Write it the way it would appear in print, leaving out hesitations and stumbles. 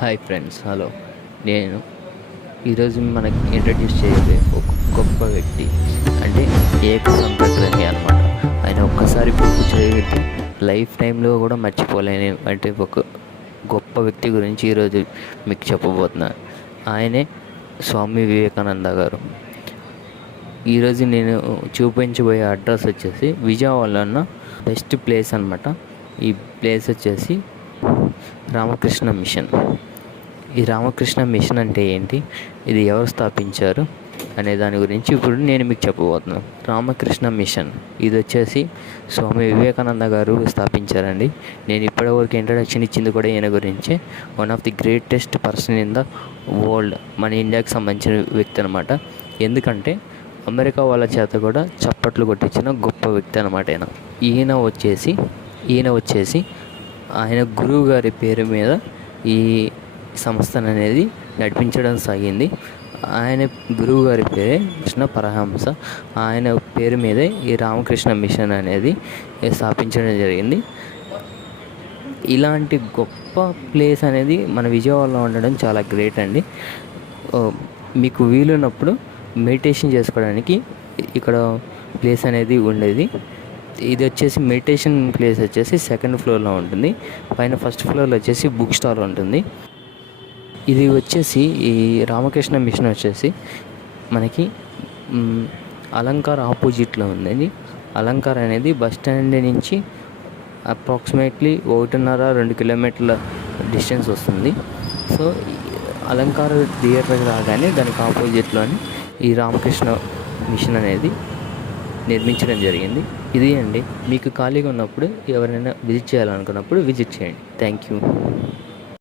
Hi friends, hello. నేను ఈరోజు మనకి ఇంట్రడ్యూస్ చేయబోయే ఒక గొప్ప వ్యక్తి అంటే ఏకసంతగ్రహి అనమాట. ఆయన ఒక్కసారి బుక్ చదివితే లైఫ్ టైంలో కూడా మర్చిపోలేని అంటే ఒక గొప్ప వ్యక్తి గురించి ఈరోజు మీకు చెప్పబోతున్నాను. ఆయనే స్వామి వివేకానంద గారు. ఈరోజు నేను చూపించబోయే అడ్రస్ వచ్చేసి విజయవాడలో ఉన్న బెస్ట్ ప్లేస్ అనమాట. ఈ ప్లేస్ వచ్చేసి రామకృష్ణ మిషన్. ఈ రామకృష్ణ మిషన్ అంటే ఏంటి, ఇది ఎవరు స్థాపించారు అనే దాని గురించి ఇప్పుడు నేను మీకు చెప్పబోతున్నాను. రామకృష్ణ మిషన్ ఇది వచ్చేసి స్వామి వివేకానంద గారు స్థాపించారండి. నేను ఇప్పటివరకు ఇంట్రడక్షన్ ఇచ్చింది కూడా ఈయన గురించి. One of the greatest person in the world, మన ఇండియాకి సంబంధించిన వ్యక్తి అనమాట. ఎందుకంటే అమెరికా వాళ్ళ చేత కూడా చప్పట్లు కొట్టించిన గొప్ప వ్యక్తి అనమాట ఈయన వచ్చేసి ఆయన గురువు గారి పేరు మీద ఈ సంస్థను అనేది నడిపించడం సాగింది. ఆయన గురువు గారి పేరే కృష్ణ పరమహంస. ఆయన పేరు మీదే ఈ రామకృష్ణ మిషన్ అనేది స్థాపించడం జరిగింది. ఇలాంటి గొప్ప ప్లేస్ అనేది మన విజయవాడలో ఉండడం చాలా గ్రేట్ అండి. మీకు వీలున్నప్పుడు మెడిటేషన్ చేసుకోవడానికి ఇక్కడ ప్లేస్ అనేది ఉండేది. ఇది వచ్చేసి మెడిటేషన్ ప్లేస్ వచ్చేసి సెకండ్ ఫ్లోర్లో ఉంటుంది. పైన ఫస్ట్ ఫ్లోర్లో వచ్చేసి బుక్ స్టాల్ ఉంటుంది. ఇది వచ్చేసి ఈ రామకృష్ణ మిషన్ వచ్చేసి మనకి అలంకార్ ఆపోజిట్లో ఉందండి. అలంకార్ అనేది బస్ స్టాండ్ నుంచి అప్రాక్సిమేట్లీ 1.5-2 కిలోమీటర్ల డిస్టెన్స్ వస్తుంది. సో అలంకార్ థియేటర్ రాగానే దానికి ఆపోజిట్లోని ఈ రామకృష్ణ మిషన్ అనేది నిర్మించడం జరిగింది. ఇది అండి, మీకు ఖాళీగా ఉన్నప్పుడు ఎవరైనా విజిట్ చేయాలనుకున్నప్పుడు విజిట్ చేయండి. Thank you.